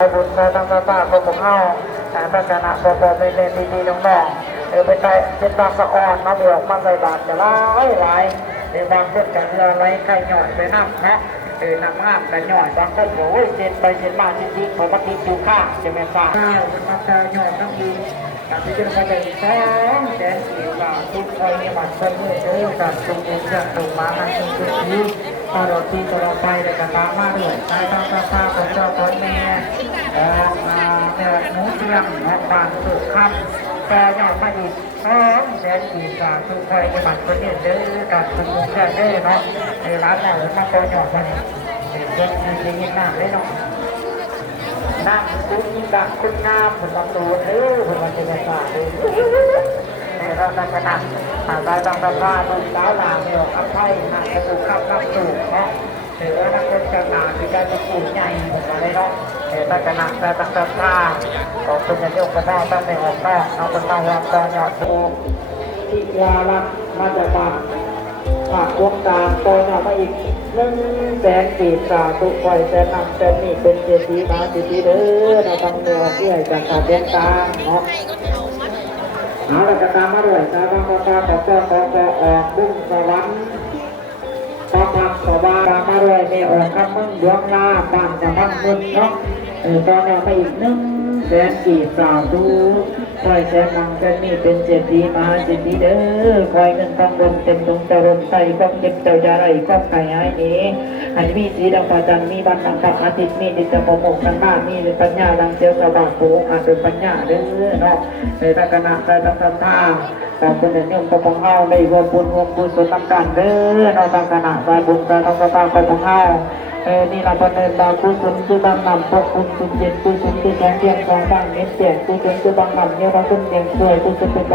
บุญใส่ตั้งตาของเฮาแต่พัฒนาบ่บ่ไม่เล่นดีๆน้องๆไปใส่เป็นตาสะอ่อนมาบวกมาใส่บาตรจะหลายบางคนกันเรือไรไก่หน่อยไปน้ำเนาะน้ำงามกันหน่อยบางคนโอ้ยเจ็ดไปเจ็ดมาจริงๆผมมาติดอยู่ข้าจะไม่ทราบข้าวมันมาเจอหน่อยทั้งดีแต่ที่จะมาเลย200,000บาททุกคนเนี่ยมันเพิ่มเรื่อยๆกันตรงนี้จะตรงมาทางตรงนี้ตลอดที่ตลอดไปเลยกันตามมาด้วยใช้ตั้งตาของเจ้าของแม่ออกมาเนี่ยหนูเรื่องออกมาสุดคำแต่ยอดมาอีก200,000 บาททุกคนเนี่ยมันก็เนี่ยเด้อกับทุกคนเด้อเนาะในร้านเรามาโตหยอดมาเนี่ยเด็กๆดีๆหน้าเลยเนาะนั่งคุณดักคุณงามคุณลำตัวเด้อคุณมาเจริญศาสตร์ในเราตั้งขนาดได้ตั้งตาดูดาวลาไม่ออกอัพไพ่นั่งกระตุกขับนับสูงเนาะหรือว่านักเล่นกระดาษที่การจะปูใหญ่เหมือนอะไรเนาะตั้งขนาดได้ตั้งตาของคุณจะยกกระด้างตั้งในออกนอกเอาคนตั้งวางตาหยอดดูที่ยาละมาจากบ้านผักวงการโตหน่อมาอีก100,000 บาททุกคนจะนำเป็นนี่เป็นเจดีย์มาเจดีย์เด้อเราต้องเนื้อเพื่อจากขาดแดนกลางเนาะเอาละก็ตามมาด้วยตาบางตาขอเจ้าขอออกบุ้งสวรรค์ตาพักสวาตามมาด้วยในออกคำมึงดวงลาบ้านจะมั่งมึงเนาะตอนนี้ไปอีก100,000 บาทดูคอยแสนนังจะนี่เป็นเจดีย์มาเจดีย์เด้อคอยเงินทองรวมเต็มตรงเจริญใจก็เก็บเจ้าจะไรก็ไก่ให้นี้ให้มีสีดังพระจันทร์มีบันดังพระอาทิตย์มีดิจมกกันบ้านมีปัญญาดังเจ้าสบายโผล่อาจเป็นปัญญาเด้อเนาะในตะกนะในตะกันท่าแต่คนนิยมกับพงเฮาในรวมบุญรวมกุศลนำกันเด้อเนาะตะกนะใจบุญใจทองกระตากับพงเฮานี่เราเป็นดาวกุศลคือบางนำพวกคุณสุดเย็นกุศลคือแสงเทียนสองข้างเน้นแจกกุศลคือบางนำเนี่ยเราเป็นเพียงช่วยกุศลเป็น